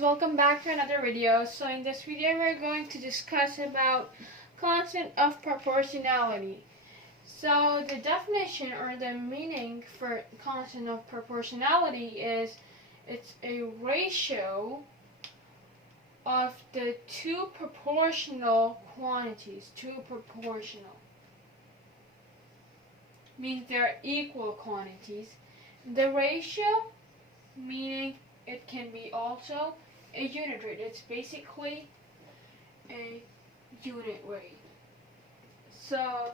guys, welcome back to another video. So in this video we're going to discuss about constant of proportionality. So the definition or the meaning for constant of proportionality is it's a ratio of the two proportional quantities. Two proportional means they're equal quantities. The ratio meaning it can be also a unit rate. It's basically a unit rate. So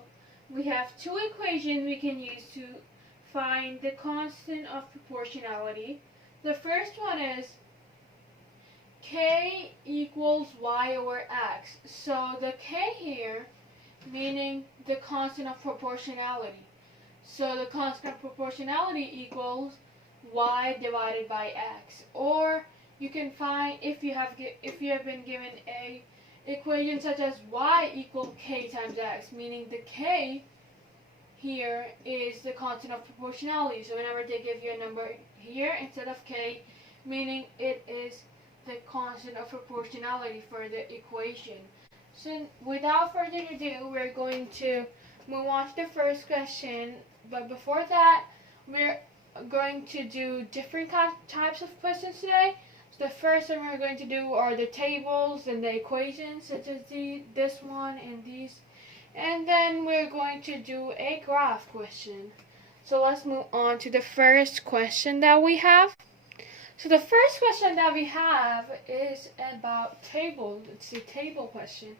we have two equations we can use to find the constant of proportionality. The first one is k equals y over x. So the k here meaning the constant of proportionality. So the constant of proportionality equals y divided by x, or you can find if you have been given a equation such as y equals k times x, meaning the k here is the constant of proportionality. So whenever they give you a number here instead of k, meaning it is the constant of proportionality for the equation. So without further ado, we're going to move on to the first question, but before that we're going to do different types of questions today. So the first one we're going to do are the tables and the equations, such as this one and these, and then we're going to do a graph question. So let's move on to the first question that we have. So the first question that we have is about tables. It's a table question.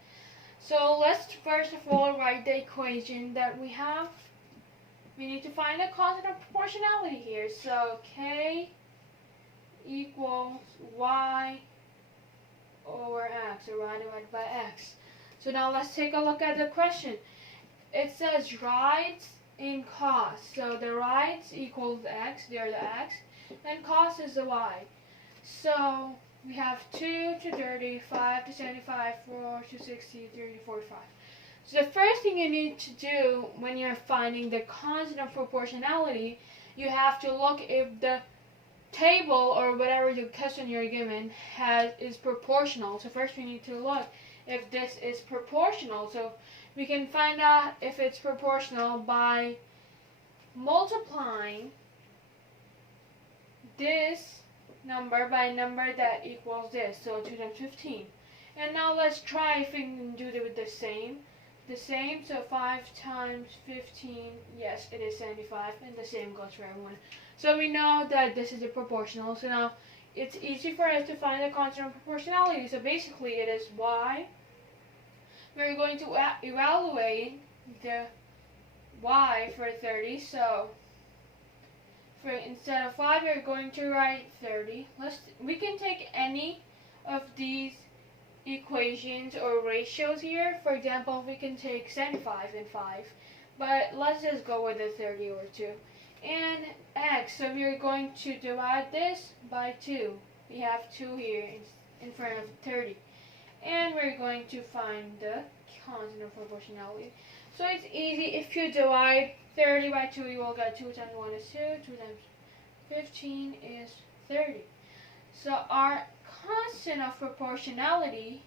So let's first of all write the equation that we have. We need to find the constant of proportionality here. So k equals y over x, or y divided by x. So now let's take a look at the question. It says rides in cost. So the rides equals x, they're the x, and cost is the y. So we have 2 to 30, 5 to 75, 4 to 60, 30, 45. So the first thing you need to do when you're finding the constant of proportionality, you have to look if the table or whatever the question you're given is proportional. So first we need to look if this is proportional. So we can find out if it's proportional by multiplying this number by a number that equals this. So 2 times 15. And now let's try if we can do it with the same. So 5 times 15, yes, it is 75, and the same goes for everyone. So we know that this is a proportional. So now it's easy for us to find the constant of proportionality. So basically it is y. We're going to evaluate the y for 30. So instead of 5, we're going to write 30. We can take any of these equations or ratios here. For example, we can take 75 and 5, but let's just go with the 30 over 2. And x, so we're going to divide this by 2. We have 2 here in front of 30. And we're going to find the constant of proportionality. So it's easy. If you divide 30 by 2, you will get 2 times 1 is 2, 2 times 15 is 30. So our constant of proportionality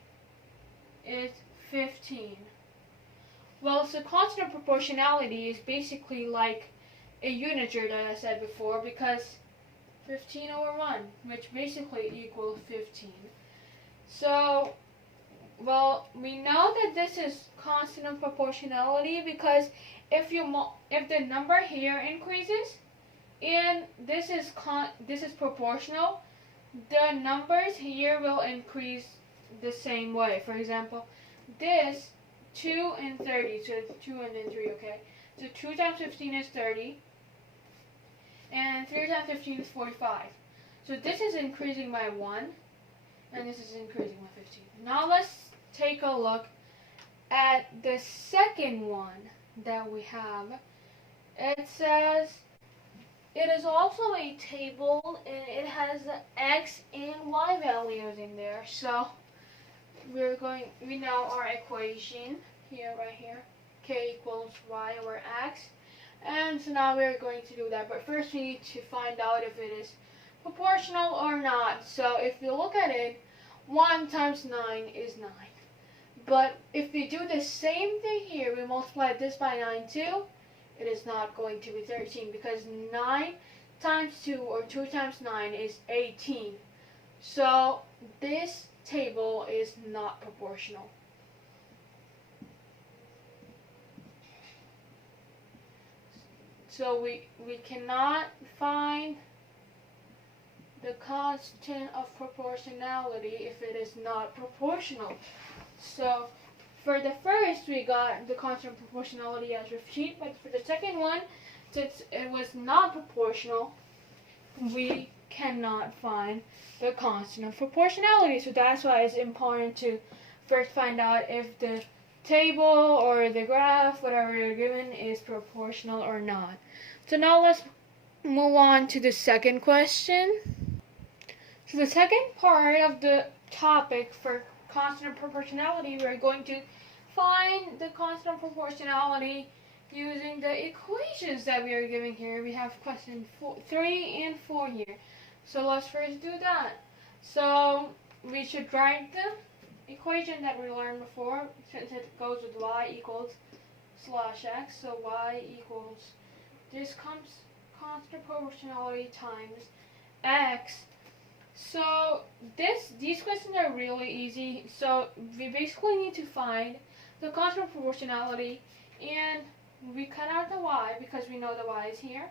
is 15. Well, so constant of proportionality is basically like a unit rate that I said before, because 15 over 1, which basically equals 15. So, well, we know that this is constant of proportionality because if the number here increases and this is proportional, the numbers here will increase the same way. For example, this 2 and 30, so 2 and then 3, okay? So 2 times 15 is 30, and 3 times 15 is 45. So this is increasing by 1, and this is increasing by 15. Now let's take a look at the second one that we have. It says it is also a table, and it has the x and y values in there. So we know our equation here, right here, k equals y over x. And so now we're going to do that. But first we need to find out if it is proportional or not. So if you look at it, 1 times 9 is 9. But if we do the same thing here, we multiply this by 9 too, it is not going to be 13 because 9 times 2 or 2 times 9 is 18. So this table is not proportional. So we cannot find the constant of proportionality if it is not proportional. So for the first, we got the constant of proportionality as rough sheet, but for the second one, since it was not proportional, we cannot find the constant of proportionality. So that's why it's important to first find out if the table or the graph, whatever you're given, is proportional or not. So now let's move on to the second question. So the second part of the topic for constant of proportionality, we're going to find the constant of proportionality using the equations that we are given here. We have question 3 and 4 here. So let's first do that. So we should write the equation that we learned before, since it goes with y equals slash x. So y equals, this comes constant proportionality times x. So these questions are really easy. So we basically need to find the constant of proportionality, and we cut out the y because we know the y is here,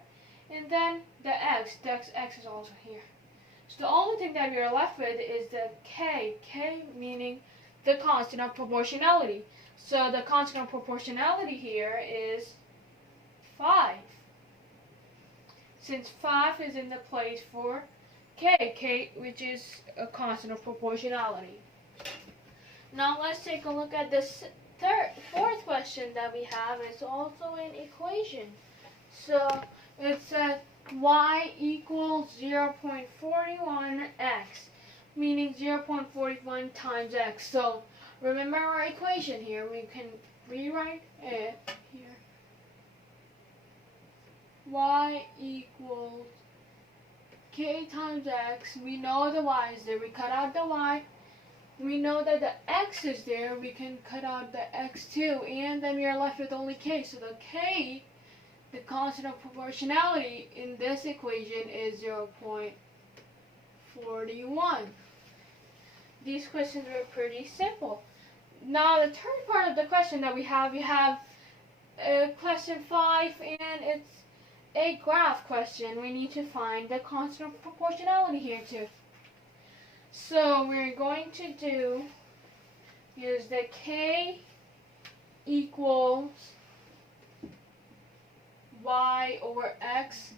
and then the x is also here. So the only thing that we are left with is the k meaning the constant of proportionality. So the constant of proportionality here is 5. Since 5 is in the place for k, which is a constant of proportionality. Now let's take a look at this fourth question that we have. It's also an equation. So it says y equals 0.41x, meaning 0.41 times x. So remember our equation here. We can rewrite it here. Y equals k times x. We know the y is there. We cut out the y. We know that the x is there. We can cut out the x too. And then we are left with only k. So the k, the constant of proportionality in this equation, is 0.41. These questions were pretty simple. Now the third part of the question that we have question 5, and it's a graph question. We need to find the constant of proportionality here too. So we're going to use the k equals y over x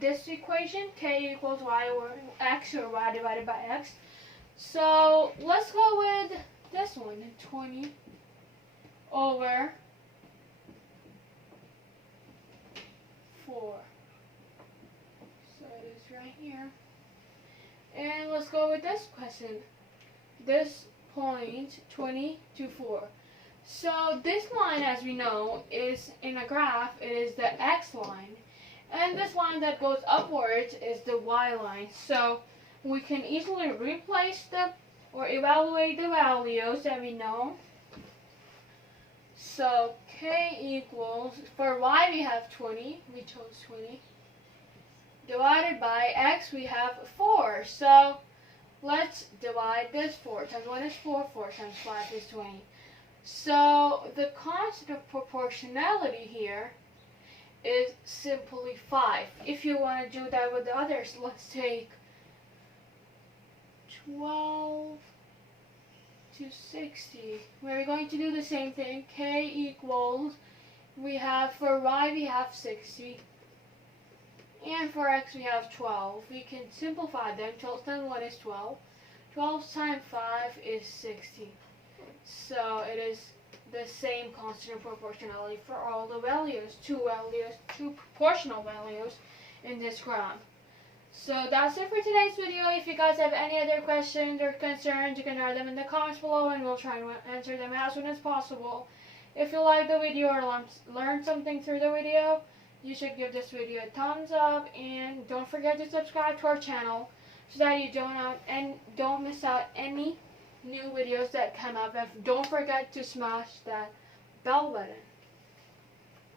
this equation, k equals y over x, or y divided by x. So let's go with this one, 20 over 4. So it is right here. And let's go with this question. This point, 20 to 4. So this line, as we know, is in a graph, it is the x line. And this line that goes upwards is the y line. So we can easily replace or evaluate the values that we know. So k equals, for y we have 20, we chose 20, divided by x we have 4. So let's divide this. 4 times 1 is 4, 4 times 5 is 20. So the constant of proportionality here is simply 5. If you want to do that with the others, let's take 12 to 60. We're going to do the same thing. K equals, we have, for y we have 60, and for x we have 12. We can simplify them. 12 times 1 is 12. 12 times 5 is 60. So it is the same constant of proportionality for all the values, two proportional values in this graph. So that's it for today's video. If you guys have any other questions or concerns, you can write them in the comments below, and we'll try to answer them as soon as possible. If you like the video or learned something through the video, you should give this video a thumbs up, and don't forget to subscribe to our channel so that you don't miss out any new videos that come up. And don't forget to smash that bell button.